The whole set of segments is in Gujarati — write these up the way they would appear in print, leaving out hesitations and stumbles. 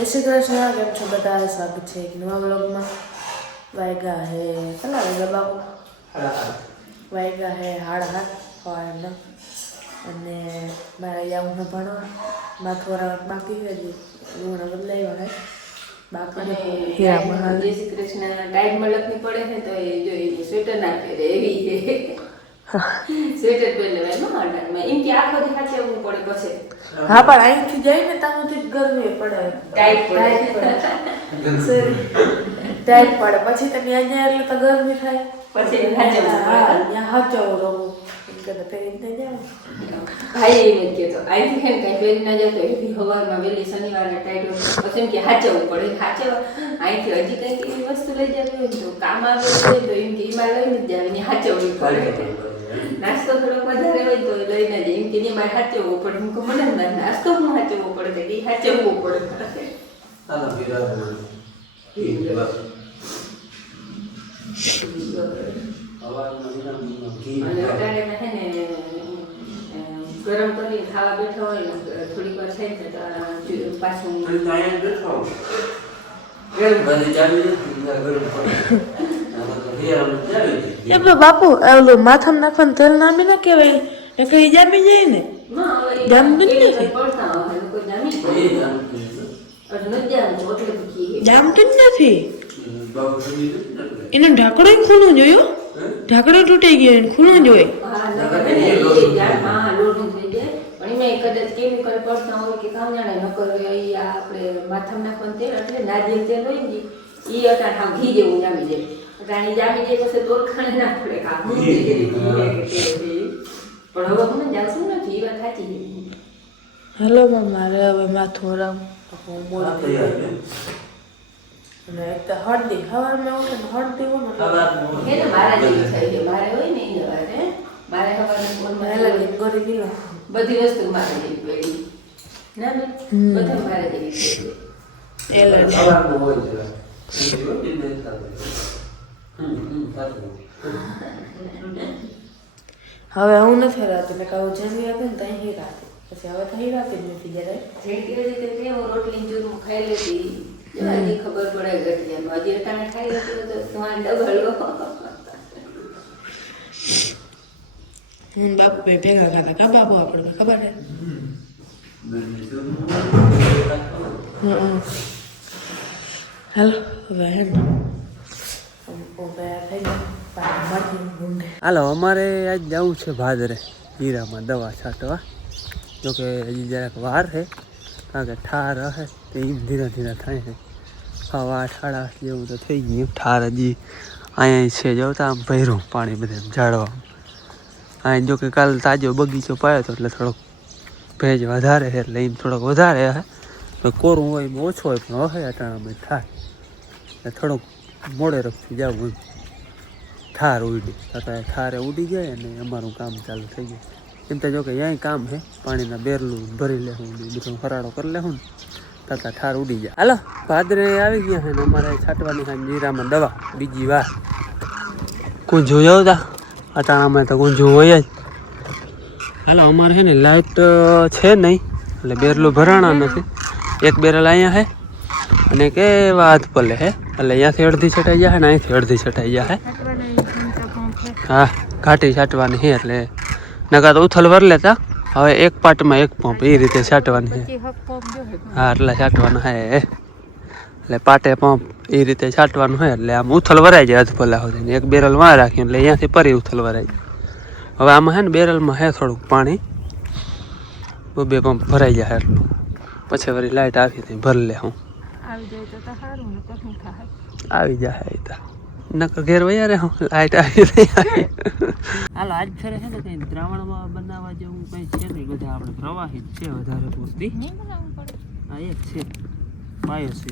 જય શ્રી કૃષ્ણ, કેમ છો બધા? સ્વાગત છે એક નવા બ્લોગમાં. વાયગા હે કેટલા વાગ્યા બાપુ? વાયગા હે 8:30 સવારના. અને મારે જવું છે ભણવા. માથું વરાવટ બાકી છે, લુગડા બદલાવ્યા હે બાકી. જય શ્રી કૃષ્ણ. ટાઈટમાં લખવી પડે છે તો એ જો સ્વેટર ના પહેરે એવી સ્વેટર પહેરી લેવાય એમ કે આખો દી સાચવવું પડે પછી. હા, પણ અહીંથી જઈને ત્યાં સુધી ગરમી પડે, ટાઈટ પડે પછી તમે અહીંયા એટલે તો ગરમી થાય, પછી સાચવવું રહું પહેરીને જાવ. ભાઈ એમ જ કહેતો અહીંથી છે ને કાંઈ પહેરી ના જતો એવી સવારમાં વહેલી શનિવારે ટાઈટ પછી એમ કે સાચવવું પડે. અહીંથી હજી કંઈક એવી વસ્તુ લઈ જવી હોય તો કામ આવે હોય તો એમ કે એમાં લઈને જ જાવ ને સાચવવી પડે. નાસ્તો થોડોક વધારે હોય તો લઈને જાય એમ કે મારે સાચવવું પડે. હું કહું મને નાસ્તો હું સાચવવો પડે કે સાચવવું પડે. અને અત્યારે છે ને ગરમ કરીને ખાવા બેઠા હોય ને થોડીક વાર થાય ને તો પાછું બાપુ ઓલું માથામાં નાખવાનું તેલ નામી ના કહેવાય ને, કઈ જામી જાય ને જામતું જ નથી. જામતું જ નથી. એનો ઢાંકણો ખુલ્લું જોયો, ઢાંકણો તૂટી ગયો, ખુલ્લું જોઈ. કદાચ કેમિકલ પડતા હોય કે કામ જાણે ન કરે આપણે માથામાં નાખવાનું તેલ એટલે નારિયેળ તેલ હોય ને એ અટાણ ઘી જેવું જામી જાય. અટાણી જામી જાય પછી દોરખાને ના પડે પણ હવે હું જાણશું નથી એ વાત સાચી. હાલો મારે હવે માથું વરાવું અને એક તો હળદી સવારમાં ઉઠે ને હળદી હોય ને મારા જેવી થઈ છે. મારે હોય ને એ વાત મારે સવારે ગોરી પીલો બધી વસ્તુ મારે જેવી પડી ના બધા મારે જેવી હવે હું નથી રાતી મેં કહું જમી આપે ને ત્યાં હી રાતી પછી હવે તો હી રાતી જ નથી જયારે જેટલી રીતે કેવું રોટલી ચૂરું ખાઈ લેતી હજી ખબર પડે ગઠિયામાં હજી અટાણે ખાઈ લેતી તો તમારે ડબલ હું બાપુ ભાઈ ભેગા ખાતા કા બાપુ આપણે ખબર હે. હાલો હવે હે ને હાલો અમારે આજ જવું છે ભાદરે હીરામાં દવા છાંટવા. જોકે હજી જરાક વાર છે કારણ કે ઠાર હશે તો એ ધીરે ધીરે થાય છે. 8:30 જેવું તો થઈ ગયું. ઠાર હજી અહીંયા છે જોતા આમ ભર્યું પાણી બધે ઝાડવા. અહીં જોકે કાલ તાજો બગીચો પાયો હતો એટલે થોડોક ભેજ વધારે છે એટલે એમ થોડોક વધારે હશે. કોરું હોય એમાં ઓછો હોય પણ હશે અટાણામાં થાય એટલે થોડોક મોડે રખથી જવું એમ. ઠાર ઉડી ઠારે ઉડી જાય અને અમારું કામ ચાલુ થઈ જાય. એમ તો જો કે અહીં કામ છે પાણીના બેરલું ભરી લેવું બધું ફરાળો કરી લેવું ને તથા ઠાર ઉડી જાય. હાલો ભાદરે આવી ગયા છે ને અમારે છાંટવાની છે જીરામાં દવા બીજી વાર. કોઈ જોયા હતા અટાણામાં તો કોઈ હોય જ. હાલો અમારે છે ને લાઇટ છે નહીં એટલે બેરલું ભરાણા નથી. એક બેરલ અહીંયા છે અને કે વાત પલે હે એટલે અહીંયાથી અડધી છટાઈ જાય ને અહીંથી અડધી છટાઈ જાય. હા ઘાટી છાંટવાની છે એટલે નકા તો ઉથલ વર લેતા. હવે એક પાટમાં એક પંપ એ રીતે છાંટવાની છે. હા એટલે છાંટવાનું છે એટલે પાટે પંપ એ રીતે છાંટવાનું હોય એટલે આમ ઉથલ વરાઈ જાય અધપલા સુધી. એક બેરલ વાં રાખીએ એટલે અહીંયાથી પરી ઉથલ વરાઈ જાય. હવે આમાં છે ને બેરલમાં છે થોડુંક પાણી 2 પંપ ભરાઈ જાય એટલું પછી વળી લાઇટ આવી હતી ભરી લે. હું આવી જાય તો નકર ઘેર વયા રે હું લાઇટ આવી રહી. હાલો આજ ફેરે છે ને કંઈ દ્રાવણમાં બનાવવા જેવું કંઈ છે નહીં. બધા આપણે પ્રવાહી જ છે વધારે પૂરતી. હા એક છે પાયો છે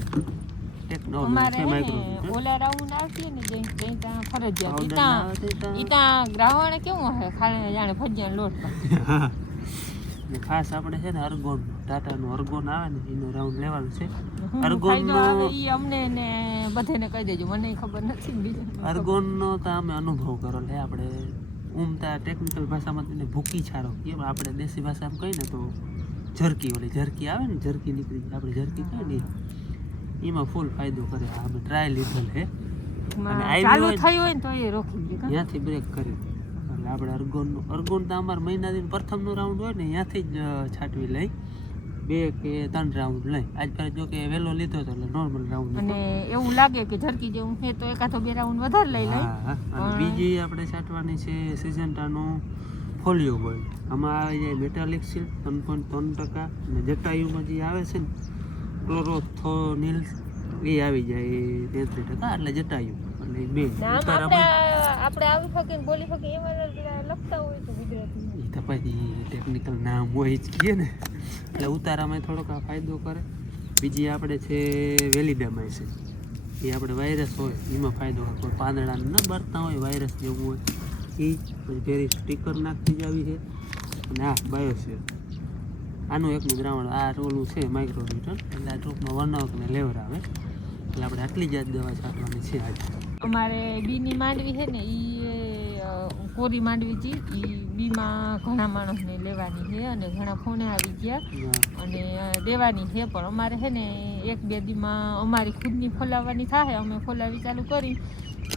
ટેકનોલોજી છે માઇક્રો ઓલા રાઉન્ડ આવતી ને જે ત્યાં ફરજિયાત ઈતા ગ્રાવણ કેવું હે ખાલી જાણે ભજીયા લોટ. હા ને ખાસ આપણે છે ને અર્ગોન ટાટાનું અર્ગોન આવે ને એનું રાઉન્ડ લેવાનું છે. અર્ગોનનો ઈ અમને ને બધાને કહી દેજો મને ખબર નથી બીજું. અર્ગોનનો તો અમે અનુભવ કરો લે આપણે ઉમતા ટેકનિકલ ભાષામાં તેને ભૂકી છારો કેમ આપણે દેશી ભાષામાં કહીએ ને તો ઝરકી ઓલી ઝરકી આવે ને ઝરકી નીકળી આપણે ઝરકી કહીએ ને એમાં ફૂલ ફાયદો કરે. આપણે ટ્રાય લીધેલ હે અને ચાલુ આવી થયું હોય ને તો એ રોકી દે કા ત્યાંથી બ્રેક કરી એટલે આપણે અર્ગોન તો અમારે મહિના દિન પ્રથમનો રાઉન્ડ હોય ને ત્યાંથી જ છાંટવી લઈ 2 કે 3 રાઉન્ડ લઈ. આજ પર જો કે વહેલો લીધો હતો એટલે નોર્મલ રાઉન્ડ અને એવું લાગે કે ઝરકી જેવું છે તો એકાદો 2 રાઉન્ડ વધારે લઈ લઈ. અને બીજી આપણે છાંટવાની છે સિઝન્ટાનું ફોલિયો બોય. આમાં આવી જાય મેટાલિક સીડ 3.3% અને જટાયુમાં જે આવે છે ને ક્લોરોથોનિલ એ આવી જાય 33%. એટલે જટાયુ એટલે બે આપણે આવી શકીએ બોલી શકીએ એમાં લખતા હોય તો ગુજરાતી એ તો પછી ટેકનિકલ નામ હોય જ કહીએ ને એટલે ઉતારામાં થોડોક આ ફાયદો કરે. બીજી આપણે છે વેલિડામાઇસિન. એ આપણે વાયરસ હોય એમાં ફાયદો કરે. કોઈ પાંદડાને ન બરતા હોય વાયરસ જેવું હોય એ પછી ફેરી સ્ટીકર નાખતી જ આવી છે. અને આ બાયોસેર આનું એકનું દ્રાવણ આ ઓલું છે માઇક્રો ન્યુટ્રન એટલે આ ટૂંકમાં 1 ને લેવર આવે. એટલે આપણે આટલી જ દવા છાંટવાની છે આજે. અમારે બીની માંડવી છે ને એ કોરી માંડવી છે એ બીમાં ઘણા માણસને લેવાની છે અને ઘણા ફોને આવી ગયા અને દેવાની છે. પણ અમારે છે ને 1-2 દીમાં અમારી ખુદની ફોલાવવાની થાય. અમે ફોલાવી ચાલુ કરી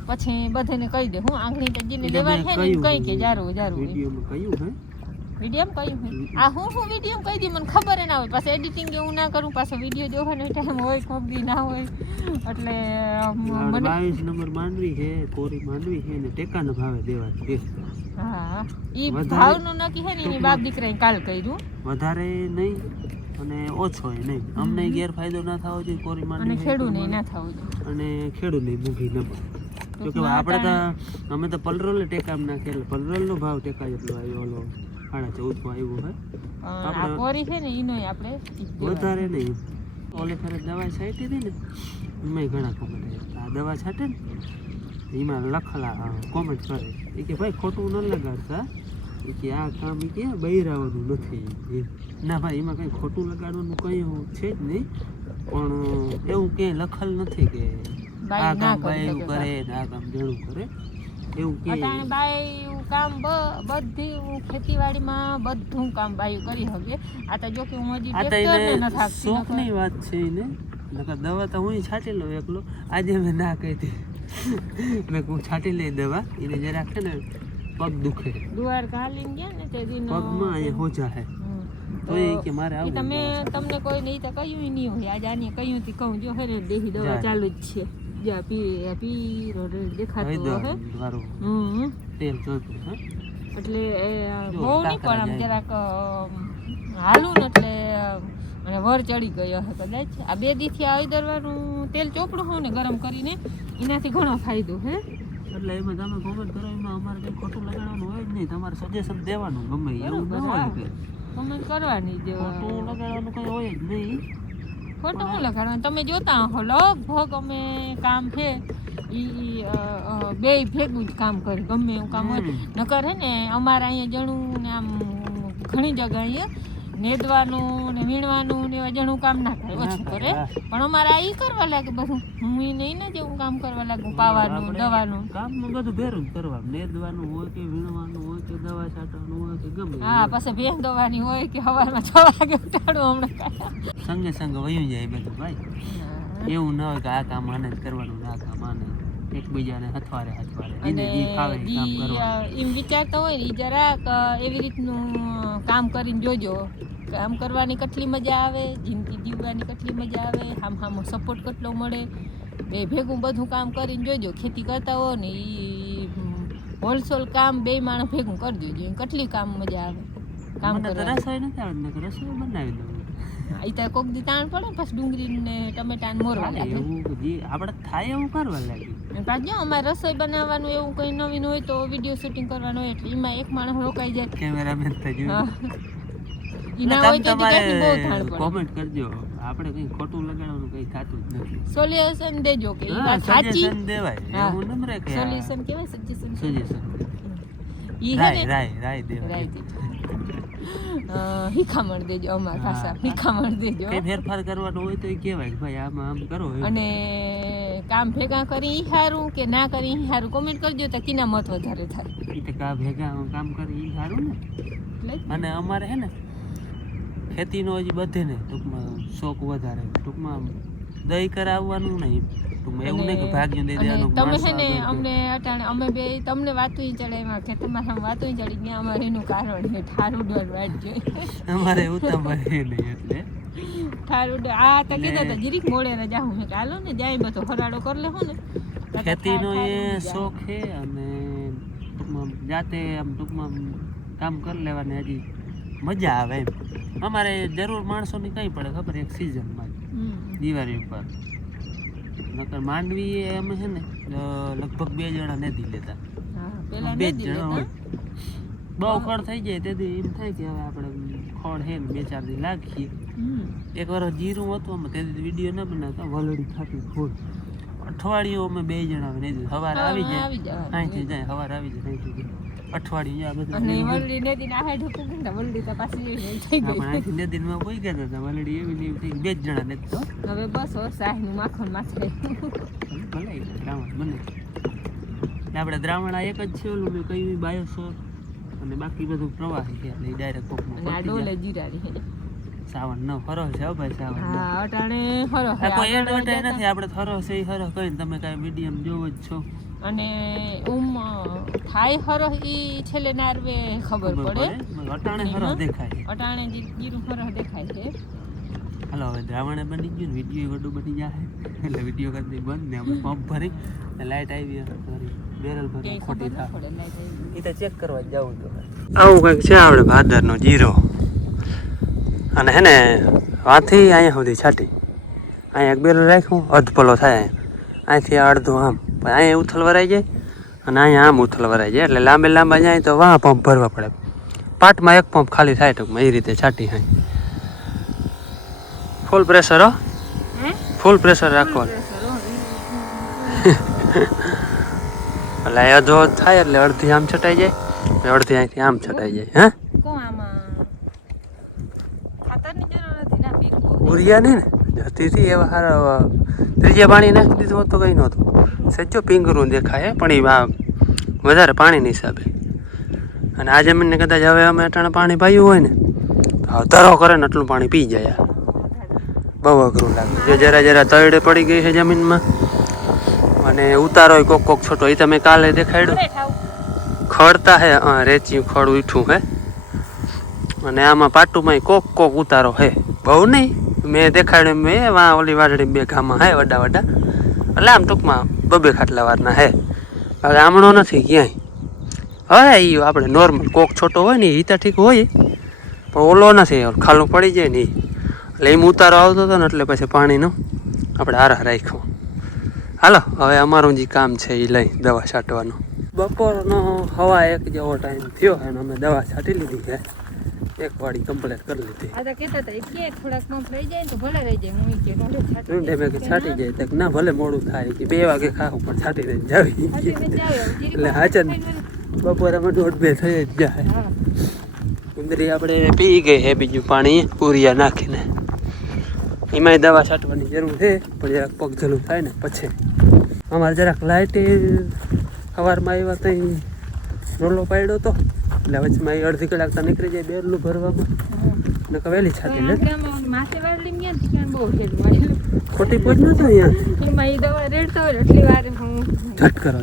પછી બધાને કહી દે હું આંગળી તજીને લેવાની છે ને કઈ કે જારું વિડીયોમાં કહ્યું હે વિડીયો કહ્યું હે આ હું વિડીયો કહી દઉં મને ખબર ના હોય. પાછું એડિટિંગ એવું ના કરું. પાછો વિડીયો જોવાનો ટાઈમ હોય કોબી ના હોય એટલે મને 22 નંબર માંડવી છે કોરી માંડવી છે ને ટેકાના ભાવે દેવાની છે. હા ઈ ભાવનું નક્કી છે ને એની બાપ દીકરાએ કાલ કર્યું. વધારે નહીં અને ઓછો નહીં. અમને ગેરફાયદો ના થવો જોઈએ કોરી અને માંડવી ખેડૂને ના થવું જોઈએ અને ખેડૂતને મૂંઘી ન પડે. જો કે આપણે તો અમે તો પલરોલ ટેકામ નાખીએ એટલે પલરોલનો ભાવ ટેકા જેટલો આવ્યો ઓલો 14.5 આવ્યો હે. આ કોરી છે ને ઈનો આપણે વધારે નહીં. ઓલી ફેરે દવા છાંટી હતી ને એમાં ઘણા કોમેન્ટ આ દવા છાંટે ને એમાં લખેલા કોમેન્ટ કરે એ કે ભાઈ ખોટું ન લગાડતા એ કે આ કામ એ કે બૈરાવાનું નથી. ના ભાઈ એમાં કંઈ ખોટું લગાડવાનું કંઈ છે જ નહીં. પણ એવું ક્યાંય લખેલ નથી કે આ કામ બાયું કરે ને આ કામ જણું કરે એવું કે બાયું કામ બધી ખેતીવાડીમાં બધું કામ બાયું કરી શકે. આ તો જો કે હું હજી ટ્રેક્ટરને ન થાકતી. શોખની વાત છે એને નકર દવા તો હું છાંટી લઉં એકલો. આજે મેં ના કહી હતી મેં હું છાંટી લઈ દવા એને જરાક છે ને પગ દુખે દ્વારકા હાલીને ગયા ને તે દિન પગમાં અહીંયા હોજા હે તો એ કે મારે આવું. તમે તમને કોઈ નહીં તો કહ્યું નહીં હોય. આજે આને કહ્યું હતી કહું જો હે દેહી દવા ચાલુ જ છે. જા પી દેખાતો હે તેલ જોતું હે એટલે બહુ નહીં પણ આમ જરાક હાલું ને એટલે અને વર ચડી ગયો હે કદાચ. આ 2 દીથી આ દરવાનું તેલ ચોપડું હોય ને ગરમ કરીને એનાથી ઘણો ફાયદો હે. એટલે એમાં તમે કોમેન્ટ કરો એમાં અમારે કંઈ ખોટું લગાડવાનું હોય જ નહીં. તમારે સજેશન દેવાનું ગમે એવું ન હોય કે કોમેન્ટ કરવાની જ ખોટું લગાડવાનું કંઈ હોય જ નહીં. ખોટું શું લગાડવાનું તમે જોતા હો લગભગ અમે કામ છે એ 2 ભેગું જ કામ કરે ગમે એવું કામ હોય. નકર હે ને અમારે અહીંયા જણું ને આમ ઘણી જગ્યાએ નેદવાનું ને વીણવાનું ને એવા જણું કામ ના કરે ઓછું કરે. પણ અમારે આ ઈ કરવા લાગે બધું. હું નહીં ને જેવું કામ કરવા લાગું પાવાનું દવાનું કામમાં બધું ભેરું કરવાનું. નેદવાનું હોય કે વીણવાનું હોય કે દવા છાંટવાનું હોય કે ગમે. હા પછી ભેંસ દવાની હોય કે સવારમાં 6 વાગે ઉઠાડું હમણાં સંગે સંગે વયું જાય બધું ભાઈ. એવું ન હોય કે આ કામ આને જ કરવાનું ને આ કામ આને એકબીજાને હથવારે એને જે ફાવે એ કામ કરવાનું. એમ વિચારતા હોય ને એ જરાક એવી રીતનું કામ કરીને જોજો. કામ કરવાની કેટલી મજા આવે, જિંદગી જીવવાની કેટલી મજા આવે, આમ સપોર્ટ કેટલો મળે. બે ભેગું બધું કામ કરીને જોજો. ખેતી કરતા હોય ને એ હોલસેલ કામ 2 માણસ ભેગું કરી દેજો. કેટલી કામ મજા આવે કામ કરવાની. રસોઈ નથી આવડતી રસોઈ બનાવી દઉં. એ તો કોક દી તાણ પડે પછી ડુંગળી ને ટમેટા ને મોરવા લાગે. એવું જે આપણે થાય એવું કરવા લાગી. પાછું અમારે રસોઈ બનાવવાનું એવું કંઈ નવીન હોય તો વિડીયો શૂટિંગ કરવાનું હોય એટલે એમાં એક માણસ રોકાઈ જાય. કેમેરામેન થઈ ગયું. ના હોય તો કેટલી બહુ થાળ પડે. કોમેન્ટ કરજો. આપણે કંઈ ખોટું લગાડવાનું કંઈ થતું જ નથી. સોલ્યુશન દેજો કે ઈ વાત સાચી. સજેશન દેવાય. એવું ન રહે કે સોલ્યુશન કેવાય સજેશન. ઈ હે ને રાય દેવાય. હિખામણ દેજો. અમારા ભાષા હિખામણ દેજો. કઈ ફેરફાર કરવાનો હોય તો એ કહેવાય ભાઈ આમાં આમ કરો. અને કામ ભેગા કરી ઈ સારું કે ના કરી ઈ સારું કોમેન્ટ કરજો તો કિના મત વધારે થાય. એ તો ભેગા કામ કરી ઈ સારું ને. અને અમારે હે ને ખેતીનો હજી બધે ને ટૂંકમાં શોખ વધારે. ટૂંકમાં દહીં કરાવવાનું નહીં ટૂંકમાં એવું નહીં કે ભાગ્ય દઈ અને દેવાનું તમે માણસો છે ને આગળ અમને અટાણે અમે બે તમને વાતું ચડાવ્યા કે તમારા વાતું ચડી ગયા અમારે એનું કારણ છે ઠારું ડોર વાટ જોઈએ અમારે ઉતાવળ એ નહીં એટલે ઠારું ડોર આ તો કીધા હતા જીરીક મોડે રજા હું કે હાલો ને જાય બધો ફરાડો કરી લેવો ને ખેતીનો એ શોખ છે અને ટૂંકમાં જાતે આમ ટૂંકમાં કામ કરી લેવાની હજી મજા આવે એમ અમારે જરૂર માણસોની કઈ પડે ખબર એક સિઝનમાં દિવાળી ઉપર નકર માંડવી એ અમે છે ને લગભગ 2 જણા નથી લેતા પેલા 2 જણા હોય બહુ ખડ થઈ જાય તેથી એમ થાય કે હવે આપણે ખડ હે ને 2-4 દી લાગીએ એક વાર જીરું હતું અમે તેથી વિડીયો ન બનાવતા વલડી ખાતી ખોડ અઠવાડિયું અમે 2 જણા નહીં સવારે આવી જાય અહીંથી જાય સવારે આવી જાય અહીંથી જાય અઠવાડિયું આ બધું અને વલડી નદી ના હાઈડ હતું ને વલડી તો પાછી એવી થઈ ગઈ આપણે અહીંથી નદીમાં પોઈ ગયા હતા વલડી એવી ને એવી થઈ 2 જણા નથી તો હવે બસ શાહીનું માખણ માથે ભલે દ્રાવણ બને આપણે દ્રાવણ આ એક જ છે ઓલું મેં કહ્યું બાયોસોર અને બાકી બધું પ્રવાહી છે એટલે ડાયરેક્ટ કોકમાં અને આ ડોલે જીરારી છે સાવણ ન ફરો છે હો ભાઈ સાવણ હા અટાણે ફરો આ કોઈ એડવર્ટાઈઝ નથી આપણે ફરો છે એ ફરો કહીને તમે કાંઈ મીડિયમ જોવો જ છો અને થાય હરહ ઈ છેલ્લે નારવે ખબર પડે અટાણે ફરો દેખાય અટાણે જીરું ફરહ દેખાય છે હાલો હવે દ્રાવણે બની ગયું ને વિડીયો વડું બની જાય એટલે વિડીયો કરતી બંધ ને અમે પંપ ભરી લાઈટ આવી બેરલ ભરી ખોટી થાય એ તો ચેક કરવા જવું તો આવું કંઈક છે આપણે ભાદરનો જીરો અને હે ને વાથી અહીંયા સુધી છાટી અહીંયા એક બેરલ રાખ્યું અધપલો થાય અહીંથી અડધું આમ પણ અહીંયા ઉથલ વરાઈ જાય અને અહીંયા આમ ઉથલ વરાઈ જાય એટલે લાંબે લાંબા જાય તો વાં પંપ ભરવા પડે પાટમાં એક પંપ ખાલી થાય ટૂંકમાં એ રીતે છાટી hay ફૂલ પ્રેશર હો ફૂલ પ્રેશર રાખવાનું એટલે અધો થાય એટલે અડધી આમ છટાઈ જાય અડધી અહીંથી આમ છટાઈ જાય હે ઉરિયા નહીં ને જતીથી એવા સારા ત્રીજા પાણી નાખી દીધું હોત તો કંઈ નહોતું સચ્ચો પીંગરું દેખાય પણ એ વધારે પાણીની હિસાબે અને આ જમીનને કદાચ હવે અમે અટાણે પાણી પાયું હોય ને તો તરો કરે ને એટલું પાણી પી જાય બહુ અઘરું લાગે જે જરા જરા તળડે પડી ગઈ છે જમીનમાં અને ઉતારો કોક કોક છોટો એ તમે કાલે દેખાડ્યું ખડતા હે રેચી ખડ ઉઠું હે અને આમાં પાટુમાં કોક કોક ઉતારો હે બહુ નહીં મેં દેખાડ્યું મેં વાં ઓલી વાડડી 2 ગામાં હે વડા વડા એટલે આમ ટૂંકમાં 2 ખાટલા વારના હે હવે આમણો નથી ક્યાંય હવે એ આપણે નોર્મલ કોક છોટો હોય ને એ તો ઠીક હોય પણ ઓલો નથી ખાલું પડી જાય ને એટલે એમ ઉતારો આવતો હતો ને એટલે પછી પાણીનો આપણે આરા રાખ્યો હાલો હવે અમારું જે કામ છે એ લઈ દવા છાંટવાનું બપોરનો હવા 1 જેવો ટાઈમ થયો અને અમે દવા છાંટી લીધી છે એક વાડી કમ્પ્લીટ કરી લીધી આ તો કહેતા હતા કે થોડાક પંપ લઈ જાય તો ભલે રહી જાય હું કે નોડે છાટી ડેમે કે છાટી જાય તો ના ભલે મોડું થાય કે 2 વાગે ખાવું પણ છાટી દઈને જાવી એટલે હાચન બપોરે અમે 1:30 થઈ જ જાય ઉંદરી આપણે પી ગઈ છે બીજું પાણી પૂરિયા નાખીને એમાંય દવા છાંટવાની જરૂર છે પણ જરાક પગ જલું થાય ને પછી અમારે જરાક લાઇટ સવારમાં આવ્યા ત્યાં રોલો પાડ્યો હતો એટલે વચમાં અડધી કલાક તો નીકળી જાય બેરલું ભરવામાં ને કવેલી છાતી લે ખોટી પોચ નતો ઝટકરો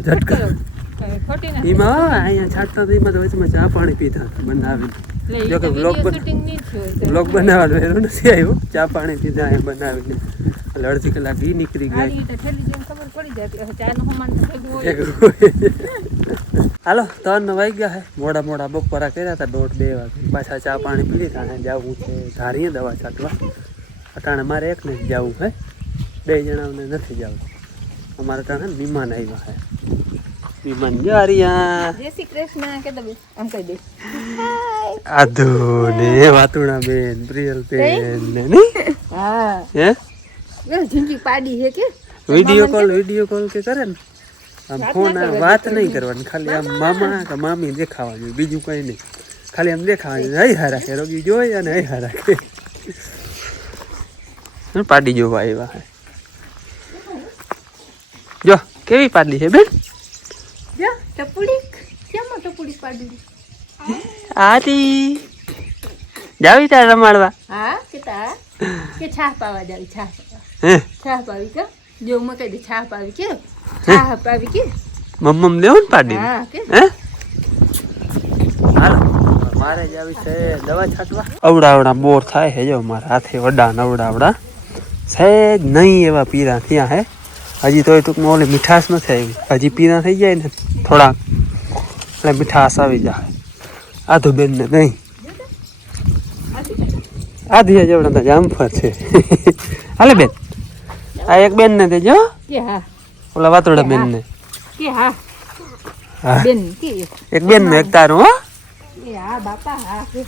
એમાં અહીંયા છાંટતા તો એમાં તો વચમાં ચા પાણી પીતા બનાવીને જો કે બ્લોગ બનાવવાનો એનો નથી આવ્યો ચા પાણી પીધા અહીંયા બનાવીને એટલે અડધી કલાક એ નીકળી ગઈ હાલો 3 વાગ્યા હે મોડા મોડા બપોરા કર્યા હતા 1:30 વાગે પાછા ચા પાણી પી લીધા અને જવું છે ધારીએ દવા છાંટવા અટાણે મારે એકને જ જવું હે 2 જણાને નથી જવું અમારે અટાણે મહેમાન આવ્યા હે મહેમાન જારિયા જય શ્રી કૃષ્ણ કે દબે આમ કહી દે આધુ ને વાતુણા બેન પ્રિયલ બેન ને ની હા હે જિંદગી પાડી હે કે વિડિયો કોલ કે કરે ને આમ ફોન વાત નહીં કરવાની ખાલી આમ મામા કે મામી દેખાવાની બીજું કંઈ નહીં ખાલી આમ દેખાવાની હૈયા રાખે રોગી જોઈ અને હૈયા રાખે પાડી જોવા આવ્યા જો કેવી પાડી છે બેન જો ટપુડી કેમ ટપુડી પાડી આરી જાવી તાર રમાડવા હા કે છાહ પાવા જાવી છાહ હે છાપ આવી કે જો મેં કહી દે છાપ આવી કે છાપ આવી કે મમ્મમ દેવું ને પાડી હા કે હે હાલો મારે જ આવી છે દવા છાંટવા અવડા બોર થાય છે જો મારા હાથે વડા નવડા સહેજ નહીં એવા પીરા થયા હે હજી તો ટૂંકમાં ઓલી મીઠાશ નથી આવી હજી પીરા થઈ જાય ને થોડા એટલે મીઠાશ આવી જાય આધુ બેન ને નહીં આધી જેવડા તો જામફર છે હાલે બેન આ એક બેન ને દેજો કે હા ઓલા વાતોડા બેન ને કે હા હા બેન કે એક બેન ને એક તારું હો એ હા બાપા હા કે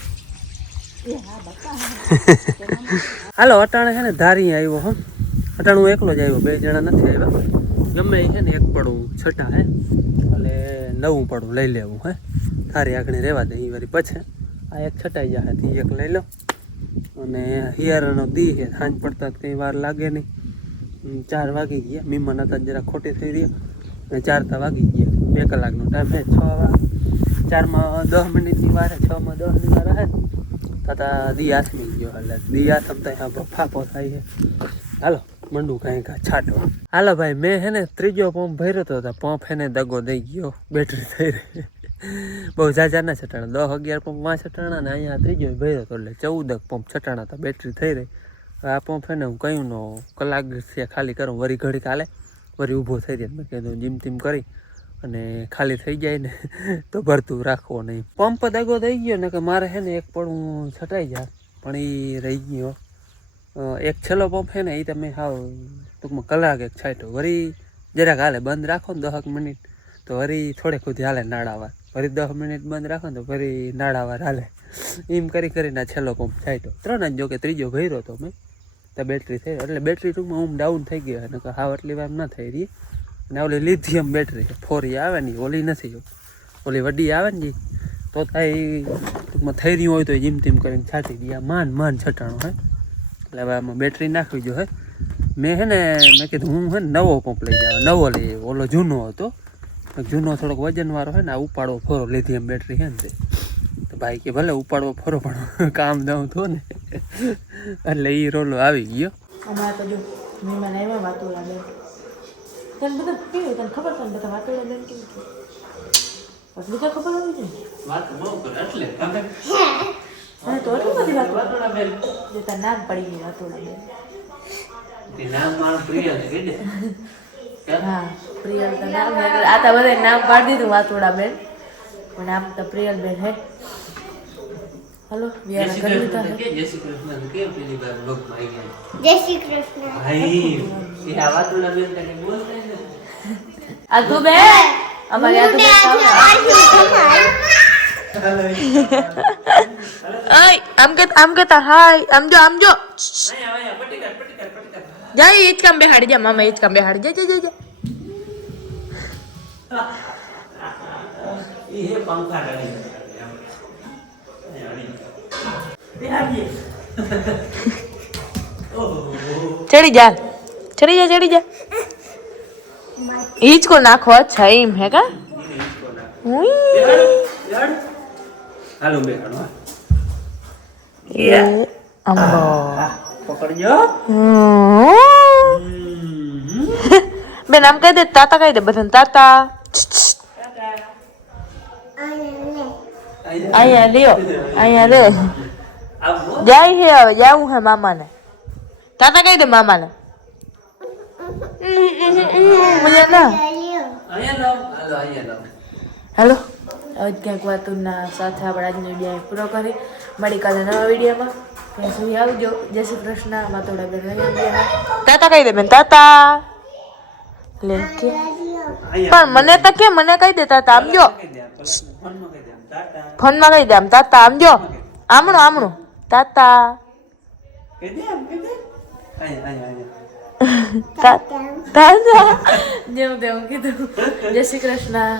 હાલો અટાણે છે ને ધારી આવ્યો હો અટાણે હું એકલો જ આવ્યો બે જણા નથી આવ્યા ગમે એ છે ને એક પડું છટા હે એટલે નવું પડું લઈ લેવું હે ધારી આગળ રહેવા દે એ વારી પછી આ એક છટાઈ જાય તે એક લઈ લો અને હિયારાનો દી છે સાંજ પડતા કંઈ વાર લાગે નહીં 4 વાગી ગયા મહેમાન હતા જરા ખોટી થઈ રહ્યા અને 4 તો વાગી ગયા 2 કલાકનો ટાઈમ છે 4 માં 10 મિનિટની વાર 6 માં 10 ની વાર હે તથા દી આથમી ગયો એટલે દી આથમતા હા ફાફો થાય છે હાલો મંડું કાંઈ છાંટવા હાલો ભાઈ મેં હે ને ત્રીજો પંપ ભર્યો હતો પંપ હે ને દગો દઈ ગયો બેટરી થઈ રહી બહુ ઝાઝા ના છટાણા 10-11 પંપ માં છટાણા ને અહીંયા ત્રીજો ભર્યો હતો એટલે 14 પંપ છટાણા હતા બેટરી થઈ રહી આ પંપ હે ને હું કહ્યું નો કલાક ખાલી કરું વરી ઘડી કાલે વરી ઊભો થઈ જાય મેં કીધું જીમ તીમ કરી અને ખાલી થઈ જાય ને તો ભરતું રાખવો નહીં પંપ દગો થઈ ગયો ને કે મારે હે ને એક પણ છટાઈ જાય પણ એ રહી ગયો એક છેલ્લો પંપ છે ને એ તમે હાવ ટૂંકમાં કલાક એક છાંટ્યો વળી જરાક હાલે બંધ રાખો ને 10 મિનિટ તો વળી થોડેક સુધી હાલે નાળાવાર વળી 10 મિનિટ બંધ રાખો ને તો વળી નાળાવાર હાલે એમ કરીને છેલ્લો પંપ છાંટ્યો 3 જ જો કે ત્રીજો ભર્યો હતો મેં તો બેટરી થઈ એટલે બેટરી ટૂંકમાં હું ડાઉન થઈ ગયો અને હાવ એટલી વાર ન થઈ રહી અને ઓલી લિથિયમ બેટરી 4 આવે ને ઓલી નથી ઓલી વડી આવે ને તો થાય ટૂંકમાં થઈ રહ્યું હોય તો જીમ તીમ કરીને છાંટી દઈએ માન છટાણો હે એટલે હવે આમાં બેટરી નાખવી જો હે મેં હે ને મેં કીધું હું હે ને નવો પંપ લઈ જાવ નવો લઈ ઓલો જૂનો હતો જૂનો થોડોક વજનવાળો હે ને આ ઉપાડવો ફોરો લીધી એમ બેટરી હે ને તે તો ભાઈ કે ભલે ઉપાડવો ફોરો પણ કામ દઉં તો ને એટલે એ રોલો આવી ગયો અમારે તો જો મહેમાન આવ્યા વાતોડા બેન તને બધા કેવું તને ખબર છે ને બધા વાતોડા બેન કેવું છે બીજા ખબર આવી છે વાત બહુ કરે એટલે તમે હા તો એટલું બધી વાતોડા બેન જે તાર નામ પડી ગયું વાતોડા બેન તે નામ મારું પ્રિય છે કે હા પ્રિયલ તો નામ હે આ તો બધા નામ પાડી દીધું વાતોડા બેન પણ નામ તો પ્રિયલ બેન હે हेलो वियारा कर लेता है जय श्री कृष्ण के पहली बार लोग माई गए जय श्री कृष्ण भाई ये आवाज तो ना बेन करके बोलते हैं आधु बे हमारे आधु बे आई आम के हाय आम जो आया पट्टी कर जा ईद काम बेहाड़ी जा मामा ईद काम बेहाड़ी जा ये पंखा डाली चढ़ी जा ईज को नाखो अच्छा एम है का हेलो बेहनो ये अम्बो पकड़ जो बे नाम कह दे ताता कह दे बदन ताता आया लियो जाई है હવે જાવું હે મામાને તાતા કહી દે મામાને મજા ના હેલો હવે ક્યાંક વાતોના સાથે આપણે આજનો વિડીયો પૂરો કરી મળી કાલે નવા વિડીયોમાં ત્યાં સુધી આવજો જય શ્રી કૃષ્ણ વાતોડા બેન તાતા કહી દે બેન તાતા લે કે પણ મને તો કે મને કહી દે તાતા આમ જો ફોનમાં કહી દે આમ તાતા આમ જો આમણું તાતા તાતા જેમ તેમ કીધું જય શ્રી કૃષ્ણ